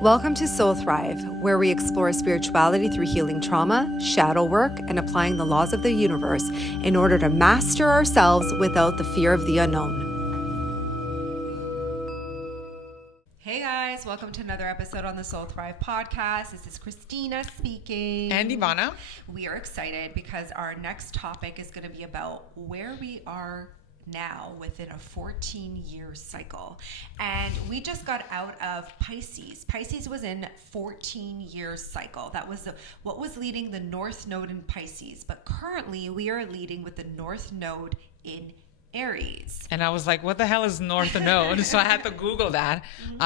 Welcome to Soul Thrive, where we explore spirituality through healing trauma, shadow work, and applying the laws of the universe in order to master ourselves without the fear of the unknown. Hey guys, welcome to another episode on the Soul Thrive podcast. This is Christina speaking. And Ivana. We are excited because our next topic is going to be about where we are now within a 14-year cycle. And we just got out of Pisces. Pisces was in 14-year cycle. That was what was leading the North Node in Pisces. But currently we are leading with the North Node in Aries. And I was like, what the hell is North Node? So I had to Google that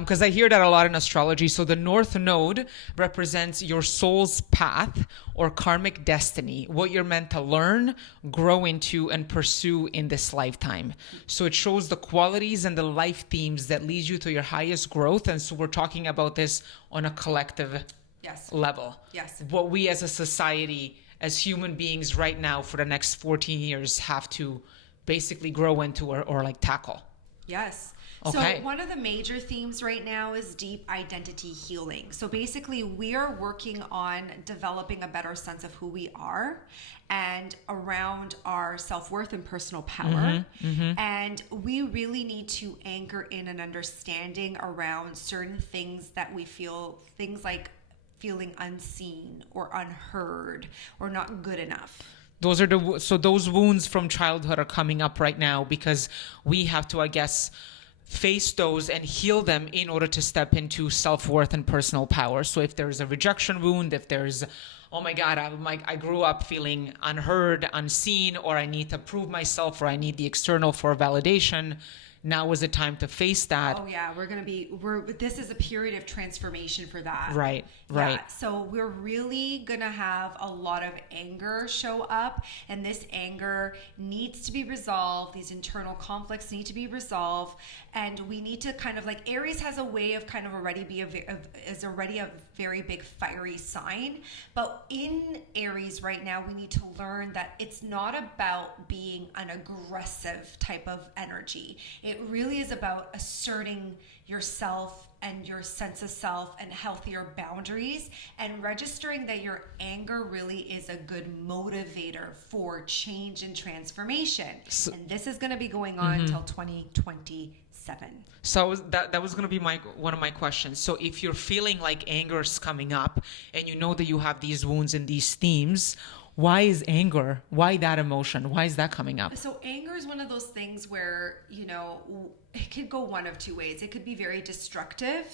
because I hear that a lot in astrology. So the North Node represents your soul's path or karmic destiny, what you're meant to learn, grow into, and pursue in this lifetime. So it shows the qualities and the life themes that lead you to your highest growth. And so we're talking about this on a collective level. Yes. What we as a society, as human beings right now for the next 14 years have to basically grow into or like tackle. Yes. Okay. So one of the major themes right now is deep identity healing. So basically we are working on developing a better sense of who we are and around our self-worth and personal power. And we really need to anchor in an understanding around certain things that we feel, things like feeling unseen or unheard or not good enough. Those wounds from childhood are coming up right now because we have to, I guess, face those and heal them in order to step into self-worth and personal power. So if there's a rejection wound, if there's, oh my God, I grew up feeling unheard, unseen, or I need to prove myself, or I need the external for validation, now is the time to face that. Oh yeah, this is a period of transformation for that. Right. Yeah, so we're really gonna have a lot of anger show up, and this anger needs to be resolved. These internal conflicts need to be resolved, and we need to kind of like, Aries has a way of kind of is already a very big fiery sign, but in Aries right now, we need to learn that it's not about being an aggressive type of energy. It really is about asserting yourself and your sense of self and healthier boundaries, and registering that your anger really is a good motivator for change and transformation. And this is going to be going on until 2027. So that was going to be one of my questions. So if you're feeling like anger is coming up and you know that you have these wounds and these themes, why is anger? Why that emotion? Why is that coming up? So anger is one of those things where, it could go one of two ways. It could be very destructive,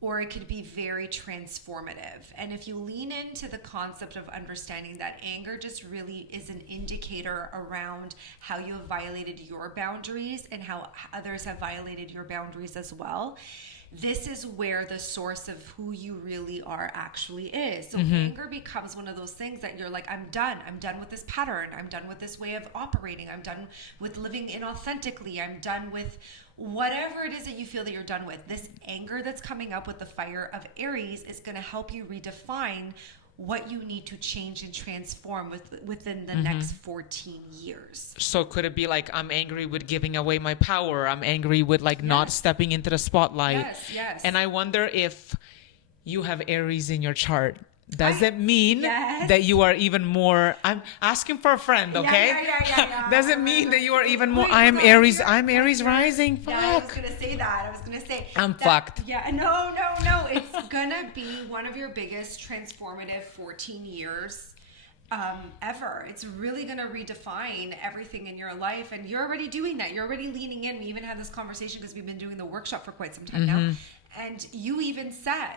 or it could be very transformative. And if you lean into the concept of understanding that anger just really is an indicator around how you have violated your boundaries and how others have violated your boundaries as well, this is where the source of who you really are actually is. So anger becomes one of those things that you're like, I'm done with this pattern. I'm done with this way of operating. I'm done with living inauthentically. I'm done with whatever it is that you feel that you're done with. This anger that's coming up with the fire of Aries is going to help you redefine what you need to change and transform within the next 14 years. So could it be like, I'm angry with giving away my power? I'm angry with not stepping into the spotlight. Yes. And I wonder if you have Aries in your chart. Does it mean that you are even more, I'm asking for a friend, okay? Yeah. Does it mean that you are even more, I'm Aries rising? Fuck. Yeah, I was going to say that. I'm fucked. Yeah, no. It's going to be one of your biggest transformative 14 years ever. It's really going to redefine everything in your life. And you're already doing that. You're already leaning in. We even had this conversation because we've been doing the workshop for quite some time now. And you even said,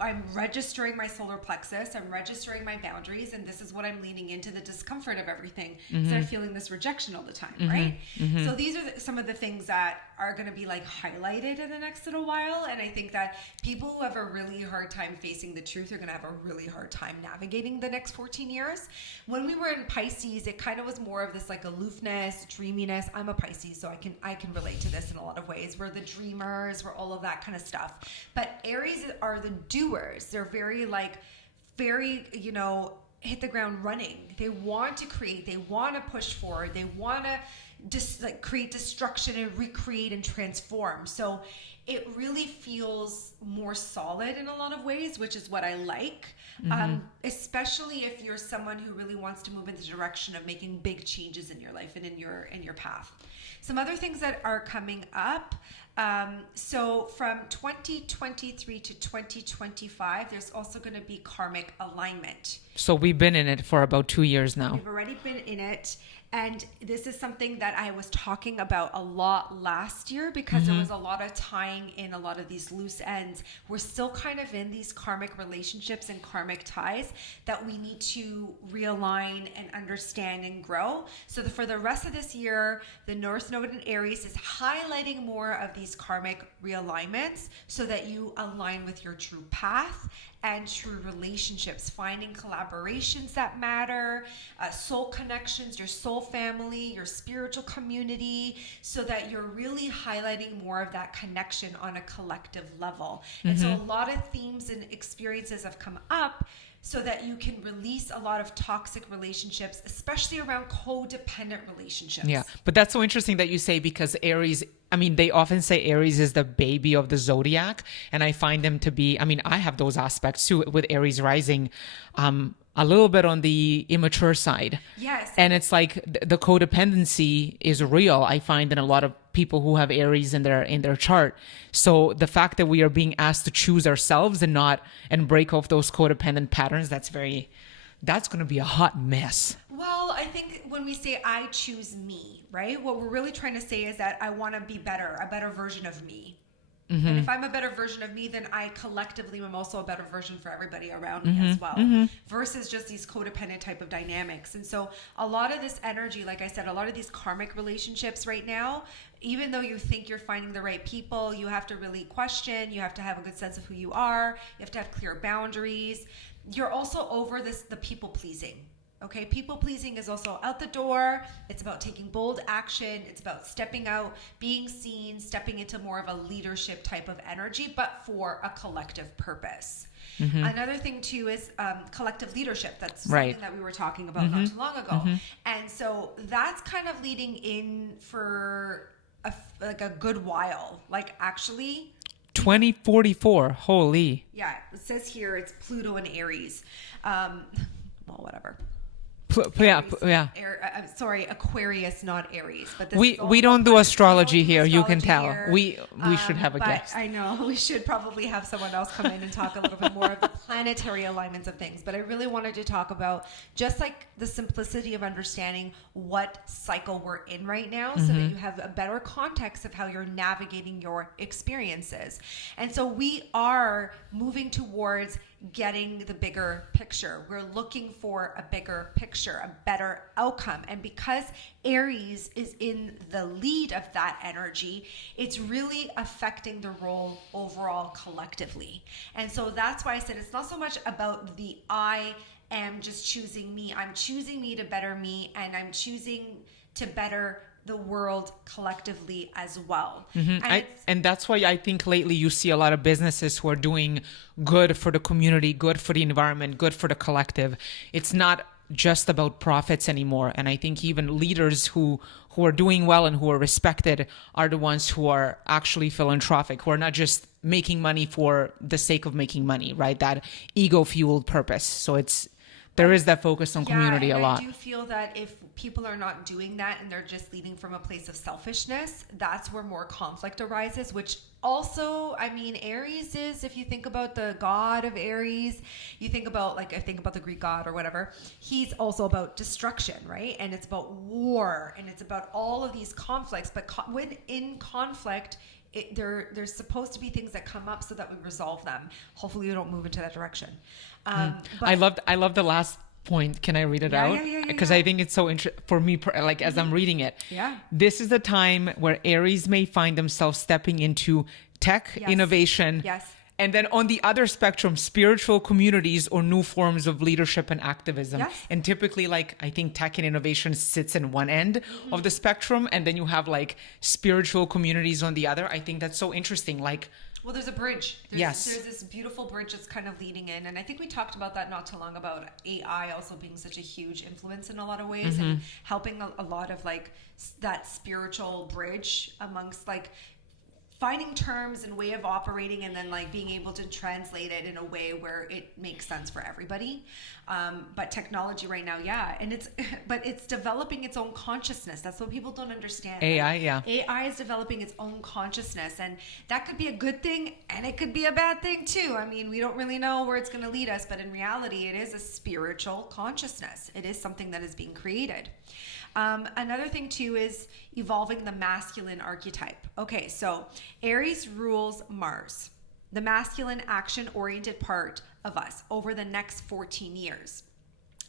I'm registering my solar plexus, I'm registering my boundaries, and this is what I'm leaning into, the discomfort of everything, instead of feeling this rejection all the time, right? So these are some of the things that are going to be highlighted in the next little while, and I think that people who have a really hard time facing the truth are going to have a really hard time navigating the next 14 years. When we were in Pisces, it kind of was more of this aloofness, dreaminess. I'm a Pisces, so I can relate to this in a lot of ways. We're the dreamers, we're all of that kind of stuff. But Aries are the doers. They're very hit the ground running. They want to create, they want to push forward, they want to just like create destruction and recreate and transform. So it really feels more solid in a lot of ways, which is what I like. Especially if you're someone who really wants to move in the direction of making big changes in your life and in your path. Some other things that are coming up. So from 2023 to 2025, there's also going to be karmic alignment. So we've been in it for about 2 years now. We've already been in it. And this is something that I was talking about a lot last year because there was a lot of tying in a lot of these loose ends. We're still kind of in these karmic relationships and karmic ties that we need to realign and understand and grow. So for the rest of this year, the North Node in Aries is highlighting more of these karmic realignments so that you align with your true path and true relationships, finding collaborations that matter, soul connections, your soul family, your spiritual community, so that you're really highlighting more of that connection on a collective level. And so a lot of themes and experiences have come up so that you can release a lot of toxic relationships, especially around codependent relationships. Yeah, but that's so interesting that you say, because Aries, I mean, they often say Aries is the baby of the zodiac, and I find them to be, I mean, I have those aspects too with Aries rising, a little bit on the immature side. Yes. And it's like the codependency is real, I find, in a lot of people who have Aries in their chart. So the fact that we are being asked to choose ourselves and break off those codependent patterns, that's going to be a hot mess. Well, I think when we say I choose me, right? What we're really trying to say is that I want to be better, a better version of me. And if I'm a better version of me, then I collectively am also a better version for everybody around me as well, versus just these codependent type of dynamics. And so a lot of this energy, like I said, a lot of these karmic relationships right now, even though you think you're finding the right people, you have to really question, you have to have a good sense of who you are, you have to have clear boundaries. You're also over the people pleasing. Okay, people pleasing is also out the door. It's about taking bold action. It's about stepping out, being seen, stepping into more of a leadership type of energy, but for a collective purpose. Another thing too is collective leadership. That's something that we were talking about not too long ago. And so that's kind of leading in for a good while. Like actually 2044, holy. Yeah, it says here it's Pluto and Aries. Well, whatever. Sorry, Aquarius, not Aries. But this we don't do astrology here. You can tell. We should have a guest. I know we should probably have someone else come in and talk a little bit more of the planetary alignments of things. But I really wanted to talk about just like the simplicity of understanding what cycle we're in right now, so that you have a better context of how you're navigating your experiences. And so we are moving towards getting the bigger picture. We're looking for a bigger picture, a better outcome. And because Aries is in the lead of that energy, it's really affecting the role overall collectively. And so that's why I said it's not so much about the I am just choosing me. I'm choosing me to better me, and I'm choosing to better the world collectively as well. And that's why I think lately you see a lot of businesses who are doing good for the community, good for the environment, good for the collective. It's not just about profits anymore. And I think even leaders who are doing well and who are respected are the ones who are actually philanthropic, who are not just making money for the sake of making money, right? That ego-fueled purpose. So there is that focus on community a lot. I do feel that if people are not doing that and they're just leading from a place of selfishness, that's where more conflict arises, which also, I mean, Aries is, if you think about the god of Aries, you think about, like, I think about the Greek god or whatever, he's also about destruction, right? And it's about war, and it's about all of these conflicts. But when in conflict, there's supposed to be things that come up so that we resolve them. Hopefully we don't move into that direction. I love the last point. Can I read it out? Because I think it's so interesting for me, like as I'm reading it. Yeah. This is the time where Aries may find themselves stepping into tech, innovation. Yes. And then on the other spectrum, spiritual communities or new forms of leadership and activism. Yes. And typically, like, I think tech and innovation sits in one end of the spectrum. And then you have like spiritual communities on the other. I think that's so interesting. Like, Well, there's a bridge. Yes. There's this beautiful bridge that's kind of leading in. And I think we talked about that not too long about AI also being such a huge influence in a lot of ways and helping a lot of like that spiritual bridge amongst like finding terms and way of operating and then like being able to translate it in a way where it makes sense for everybody. But technology right now, yeah. And it's developing its own consciousness. That's what people don't understand. AI, like, yeah. AI is developing its own consciousness, and that could be a good thing and it could be a bad thing too. I mean, we don't really know where it's going to lead us, but in reality, it is a spiritual consciousness. It is something that is being created. Another thing too is evolving the masculine archetype. Okay, so Aries rules Mars, the masculine action-oriented part of us over the next 14 years.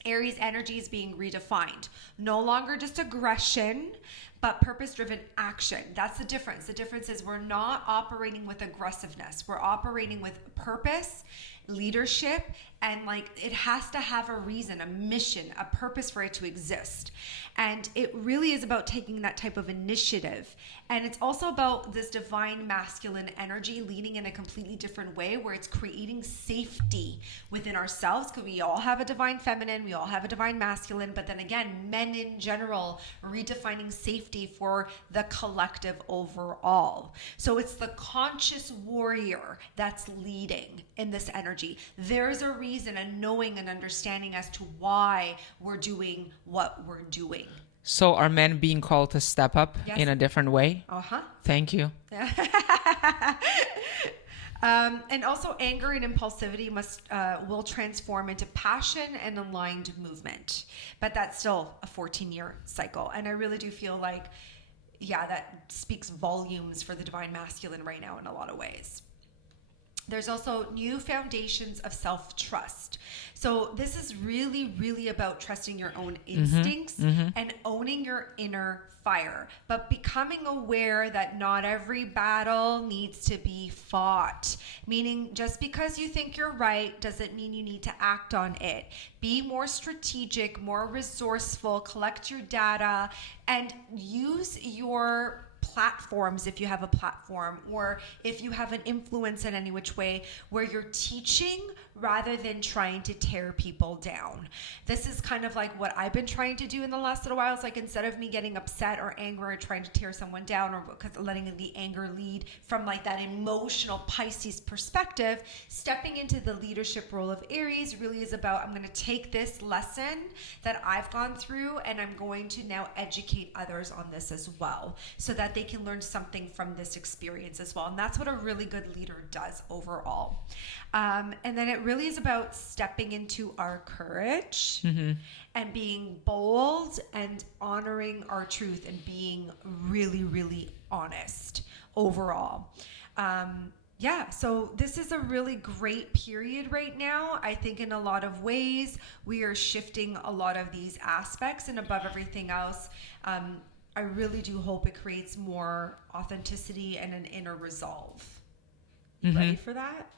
Aries energy is being redefined. No longer just aggression, but purpose-driven action. That's the difference. The difference is we're not operating with aggressiveness. We're operating with purpose, leadership, and like it has to have a reason, a mission, a purpose for it to exist. And it really is about taking that type of initiative. And it's also about this divine masculine energy leading in a completely different way where it's creating safety within ourselves, because we all have a divine feminine, we all have a divine masculine, but then again, men in general redefining safety for the collective overall. So it's the conscious warrior that's leading in this energy. There's a reason, a knowing and understanding as to why we're doing what we're doing. So are men being called to step up in a different way? Uh-huh. Thank you. And also anger and impulsivity will transform into passion and aligned movement. But that's still a 14-year cycle. And I really do feel like, yeah, that speaks volumes for the divine masculine right now in a lot of ways. There's also new foundations of self-trust. So this is really, really about trusting your own instincts and owning your inner fire, but becoming aware that not every battle needs to be fought. Meaning just because you think you're right doesn't mean you need to act on it. Be more strategic, more resourceful, collect your data, and use your platforms if you have a platform, or if you have an influence in any which way where you're teaching rather than trying to tear people down. This is kind of like what I've been trying to do in the last little while. It's like instead of me getting upset or angry or trying to tear someone down or letting the anger lead from like that emotional Pisces perspective, stepping into the leadership role of Aries really is about, I'm going to take this lesson that I've gone through and I'm going to now educate others on this as well so that they can learn something from this experience as well. And that's what a really good leader does overall. And then it really is about stepping into our courage and being bold and honoring our truth and being really, really honest overall. So this is a really great period right now. I think in a lot of ways, we are shifting a lot of these aspects, and above everything else, I really do hope it creates more authenticity and an inner resolve. Ready for that?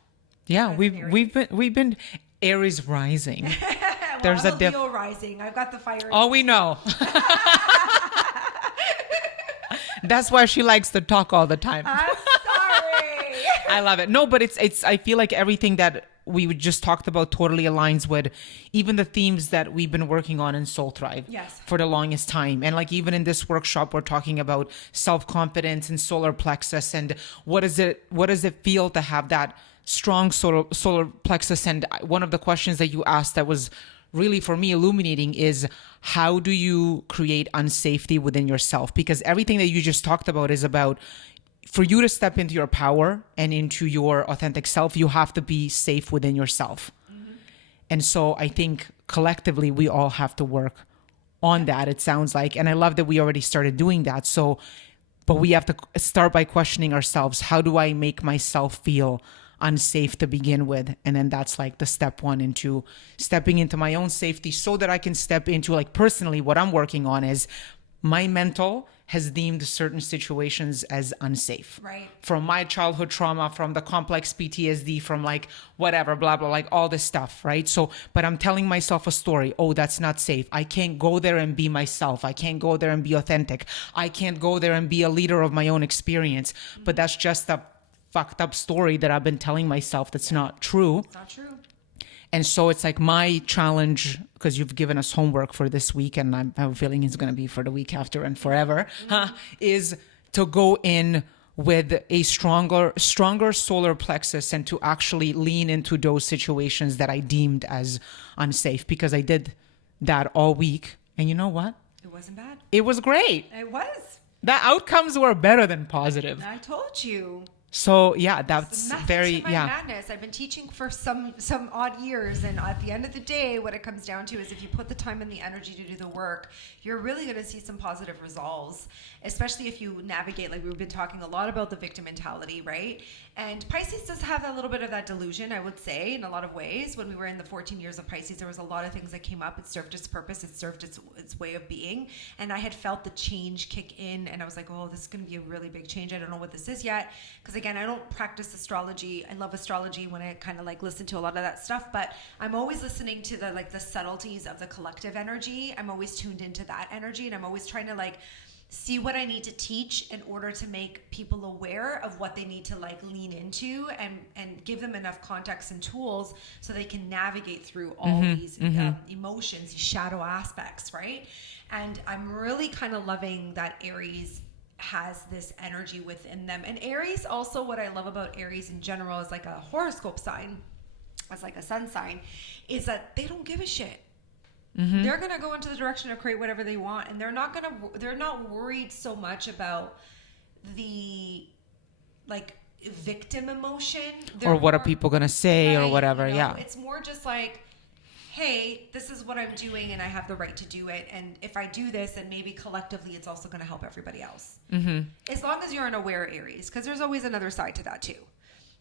Yeah, we've been Aries rising. Well, There's I'm a Leo rising. I've got the fire. Oh, we know. That's why she likes to talk all the time. I'm sorry. I love it. No, but it's I feel like everything that we just talked about totally aligns with even the themes that we've been working on in Soul Thrive for the longest time. And like even in this workshop, we're talking about self-confidence and solar plexus and what does it feel to have that strong solar plexus. And one of the questions that you asked that was really for me illuminating is, how do you create unsafety within yourself? Because everything that you just talked about is about, for you to step into your power and into your authentic self, you have to be safe within yourself. And so I think collectively we all have to work on that, it sounds like. And I love that we already started doing that. But we have to start by questioning ourselves. How do I make myself feel unsafe to begin with? And then that's like the step one into stepping into my own safety so that I can step into, like, personally, what I'm working on is my mental has deemed certain situations as unsafe. Right. From my childhood trauma, from the complex PTSD, from like whatever, blah, blah, like all this stuff, right? So, but I'm telling myself a story. Oh, that's not safe. I can't go there and be myself. I can't go there and be authentic. I can't go there and be a leader of my own experience. But that's just a fucked up story that I've been telling myself that's not true. It's not true. And so it's like my challenge, because you've given us homework for this week, and I have a feeling it's going to be for the week after and forever, is to go in with a stronger solar plexus and to actually lean into those situations that I deemed as unsafe, because I did that all week. And you know what? It wasn't bad. It was great. It was. The outcomes were better than positive. I told you. So yeah, that's very, my madness. I've been teaching for some odd years, and at the end of the day, what it comes down to is if you put the time and the energy to do the work, you're really going to see some positive results, especially if you navigate, like we've been talking a lot about the victim mentality, right? And Pisces does have a little bit of that delusion, I would say, in a lot of ways. When we were in the 14 years of Pisces, there was a lot of things that came up. It served its purpose. It served its way of being. And I had felt the change kick in, and I was like, oh, this is going to be a really big change. I don't know what this is yet. Because again, I don't practice astrology. I love astrology when I kind of like listen to a lot of that stuff, but I'm always listening to the subtleties of the collective energy. I'm always tuned into that energy, and I'm always trying to like see what I need to teach in order to make people aware of what they need to like lean into and give them enough context and tools so they can navigate through all these emotions, these shadow aspects, right? And I'm really kind of loving that Aries has this energy within them. And Aries also, what I love about Aries in general is like a horoscope sign, as like a sun sign, is that they don't give a shit. They're going to go into the direction of create whatever they want, and they're not worried so much about the like victim emotion or what are people going to say, right, or whatever. You know, yeah. It's more just like, hey, this is what I'm doing and I have the right to do it. And if I do this, then maybe collectively it's also going to help everybody else. As long as you're an aware Aries, because there's always another side to that too.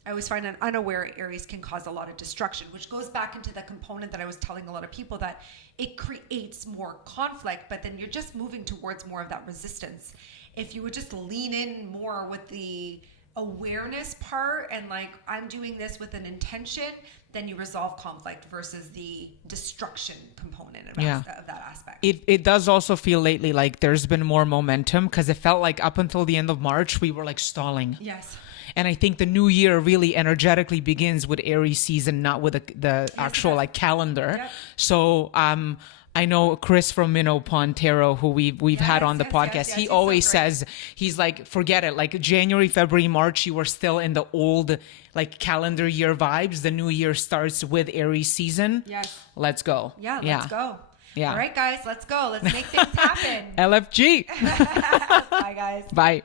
I always find an unaware Aries can cause a lot of destruction, which goes back into the component that I was telling a lot of people, that it creates more conflict, but then you're just moving towards more of that resistance. If you would just lean in more with the awareness part and like, I'm doing this with an intention, then you resolve conflict versus the destruction component of that aspect. It does also feel lately like there's been more momentum, because it felt like up until the end of March, we were like stalling. Yes. And I think the new year really energetically begins with Aries season, not with the actual like calendar. Yep. So I know Chris from Minnow Pond Tarot, who we've had on the podcast. He always says, he's like, forget it. Like January, February, March, you were still in the old like calendar year vibes. The new year starts with Aries season. Yes. Let's go. Yeah, let's go. Yeah. All right, guys, let's go. Let's make things happen. LFG. Bye, guys. Bye.